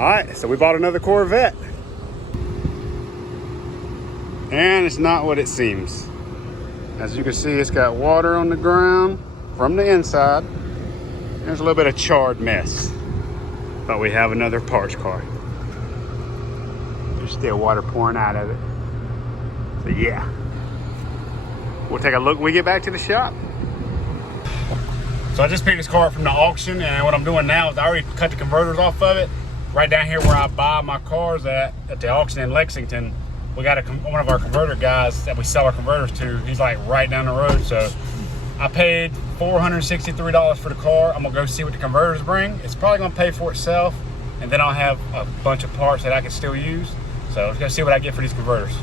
All right, so we bought another Corvette. And it's not what it seems. As you can see, it's got water on the ground from the inside. There's a little bit of charred mess. But we have another parts car. There's still water pouring out of it. So yeah. We'll take a look when we get back to the shop. So I just picked this car up from the auction, and what I'm doing now is I already cut the converters off of it. Right down here where I buy my cars at the auction in Lexington, we got one of our converter guys that we sell our converters to. He's like right down the road. So I paid $463 for the car. I'm gonna go see what the converters bring. It's probably gonna pay for itself, and then I'll have a bunch of parts that I can still use. So let's go see what I get for these converters.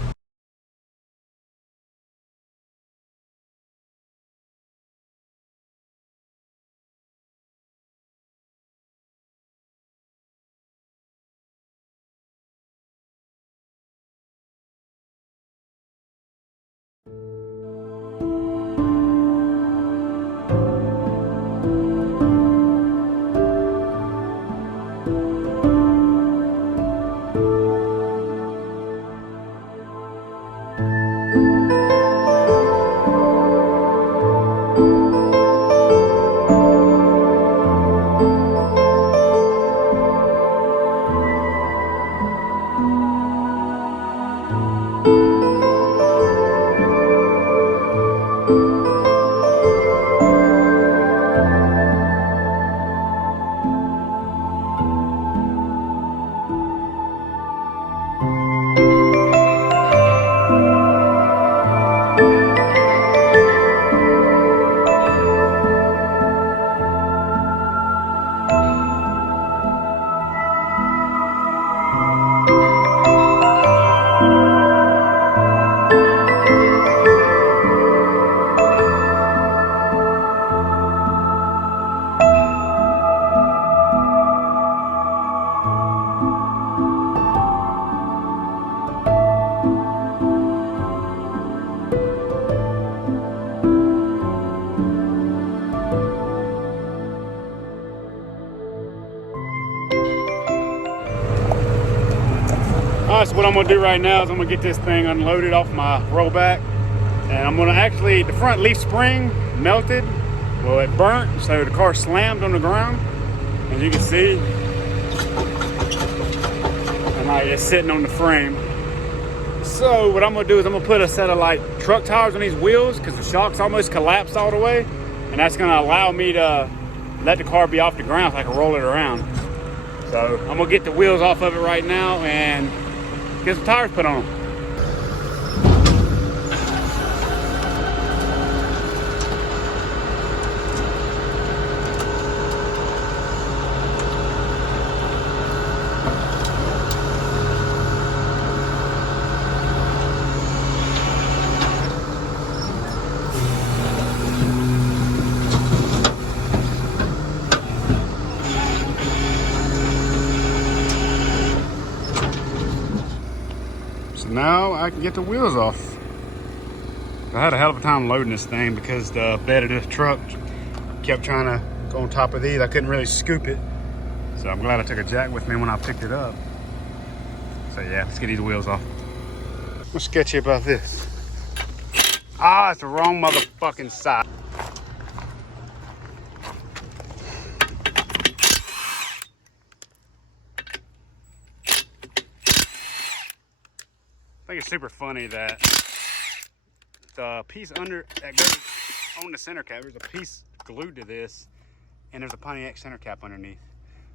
All right, so what I'm gonna do right now is I'm gonna get this thing unloaded off my rollback, and I'm gonna actually, the front leaf spring melted, well it burnt, so the car slammed on the ground, as you can see, and like it's sitting on the frame. So what I'm gonna do is I'm gonna put a set of like truck tires on these wheels because the shocks almost collapsed all the way, and that's gonna allow me to let the car be off the ground so I can roll it around. So I'm gonna get the wheels off of it right now and get some tires put on them. Now I can get the wheels off. I had a hell of a time loading this thing because the bed of this truck kept trying to go on top of these. I couldn't really scoop it. So I'm glad I took a jack with me when I picked it up. So yeah, let's get these wheels off. What's sketchy about this? Ah, it's the wrong motherfucking side. I think it's super funny that the piece under that goes on the center cap, there's a piece glued to this, and there's a Pontiac center cap underneath.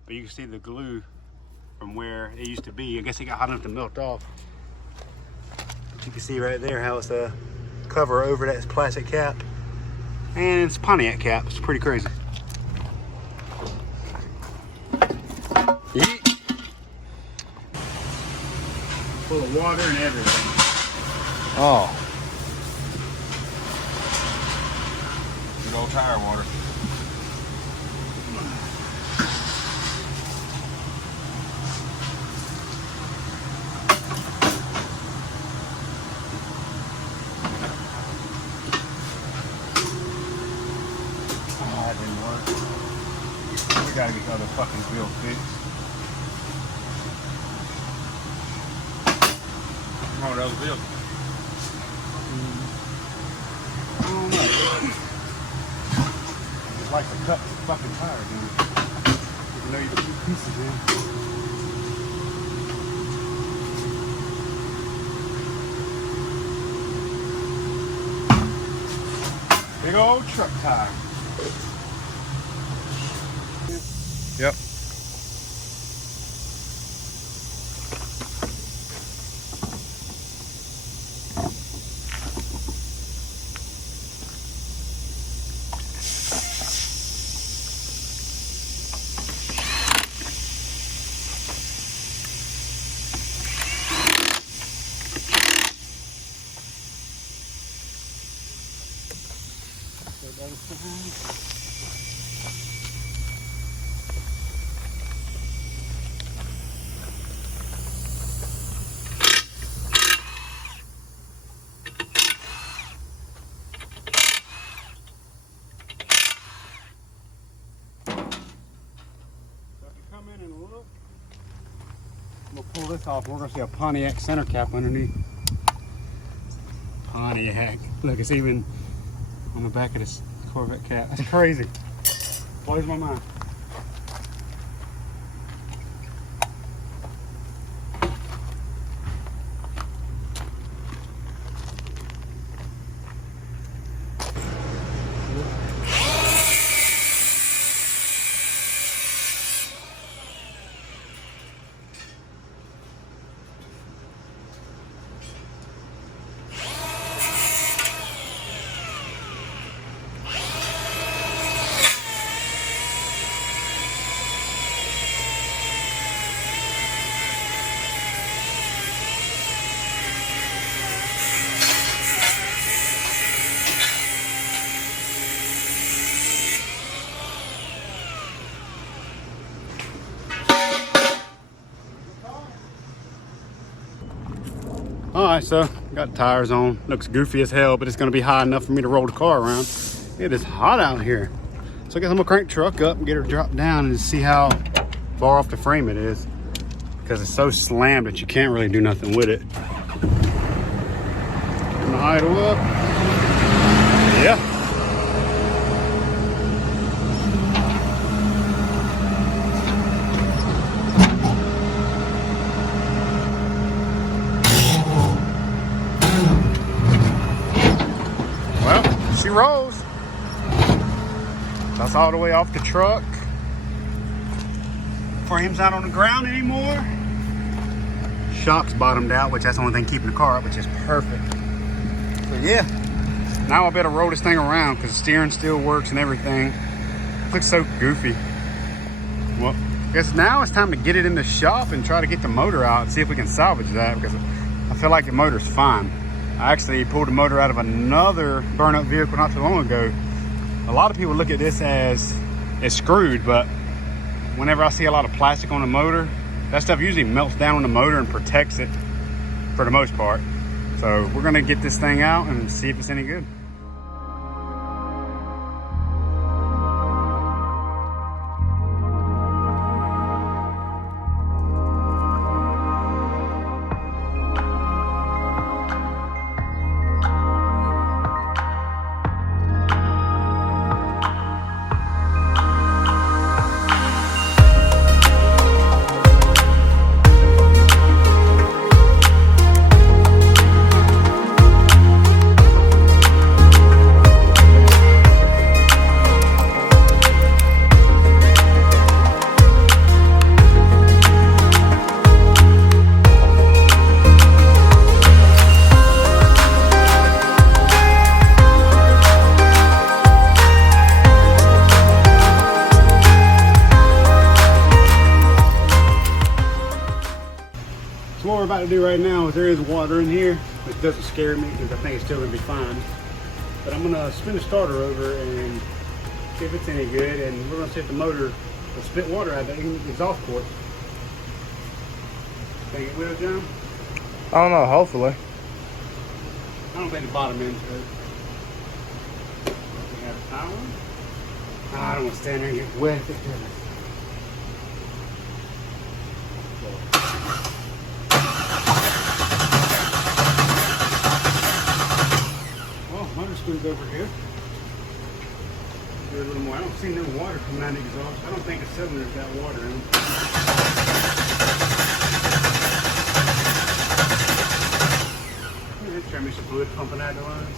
But you can see the glue from where it used to be. I guess it got hot enough to melt off. But you can see right there how it's a cover over that plastic cap, and it's a Pontiac cap. It's pretty crazy. Yeet. Full of water and everything. Oh. Good old tire water. Oh, that didn't work. We gotta get the other fucking wheel fixed. other vehicle. I don't know. I'd like to cut the fucking tire down. Even though you can keep pieces in. Big old truck tire. Yep. I'm gonna pull this off. We're gonna see a Pontiac center cap underneath. Pontiac. Look, it's even on the back of this Corvette cap. That's crazy. Blows my mind. All right, so got tires on. Looks goofy as hell, but it's gonna be high enough for me to roll the car around. It is hot out here. So I guess I'm gonna crank the truck up and get her dropped down and see how far off the frame it is, because it's so slammed that you can't really do nothing with it. Gonna idle up. Yeah. She rolls. That's all the way off the truck. Frame's not on the ground anymore. Shock's bottomed out, which that's the only thing keeping the car up, which is perfect. So yeah, now I better roll this thing around because the steering still works and everything. It looks so goofy. Well, I guess now it's time to get it in the shop and try to get the motor out and see if we can salvage that, because I feel like the motor's fine. I actually pulled the motor out of another burn-up vehicle not too long ago. A lot of people look at this as it's screwed, but whenever I see a lot of plastic on the motor, that stuff usually melts down on the motor and protects it for the most part. So we're gonna get this thing out and see if it's any good. So what we're about to do right now is there is water in here, which doesn't scare me because I think it's still gonna be fine. But I'm gonna spin the starter over and see if it's any good, and we're gonna see if the motor will spit water out of the exhaust port. Think it will, John? I don't know, hopefully. I don't think the bottom end's good. We have a towel. I don't want to stand there and get wet. spins over here. Do a little more. I don't see no water coming out of the exhaust. I don't think the cylinder's got water in them. Transmission fluid pumping out the lines.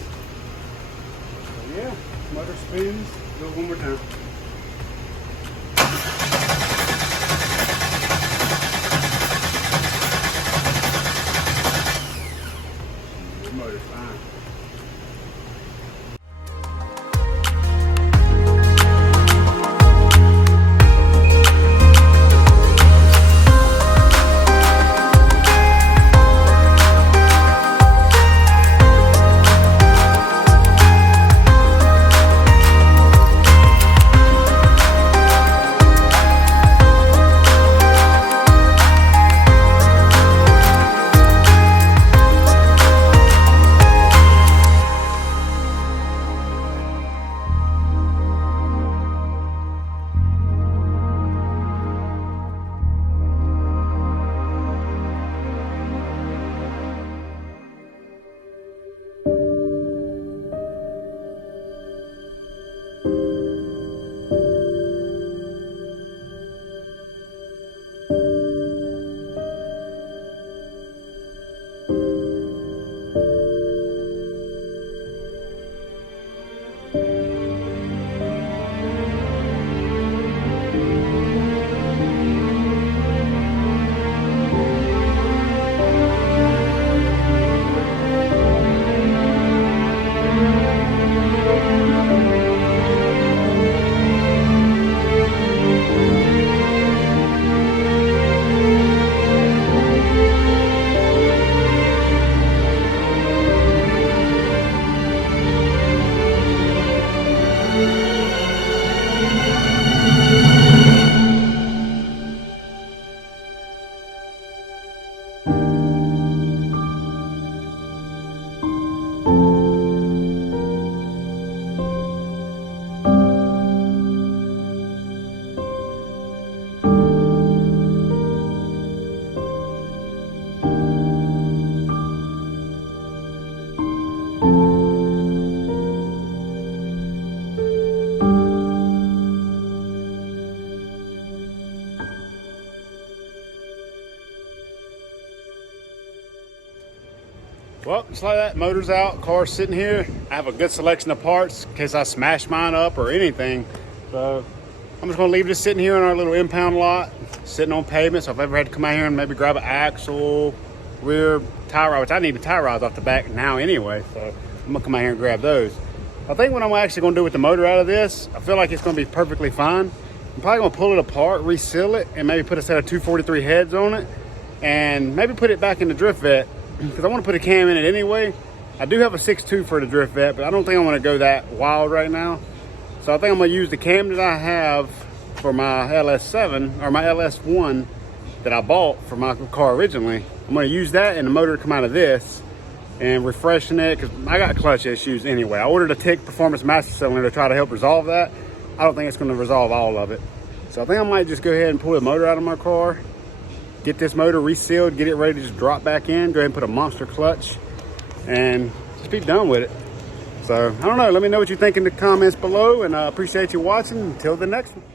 So yeah, motor spins. Do it one more time. The motor's fine. Well, just like that, motor's out, car's sitting here. I have a good selection of parts in case I smash mine up or anything. So I'm just gonna leave this sitting here in our little impound lot, sitting on pavement. So if I ever had to come out here and maybe grab an axle, rear tie rod, which I need the tie rods off the back now anyway. So I'm gonna come out here and grab those. I think what I'm actually gonna do with the motor out of this, I feel like it's gonna be perfectly fine. I'm probably gonna pull it apart, reseal it, and maybe put a set of 243 heads on it, and maybe put it back in the drift vet, because I want to put a cam in it anyway. I do have a 6.2 for the drift vet, but I don't think I want to go that wild right now. So I think I'm going to use the cam that I have for my LS7 or my LS1 that I bought for my car originally. I'm going to use that and the motor to come out of this and refreshing it, because I got clutch issues anyway. I ordered a TIC Performance Master Cylinder to try to help resolve that. I don't think it's going to resolve all of it. So I think I might just go ahead and pull the motor out of my car, get this motor resealed, get it ready to just drop back in, go ahead and put a monster clutch, and just be done with it. So, I don't know. Let me know what you think in the comments below, and I appreciate you watching. Until the next one.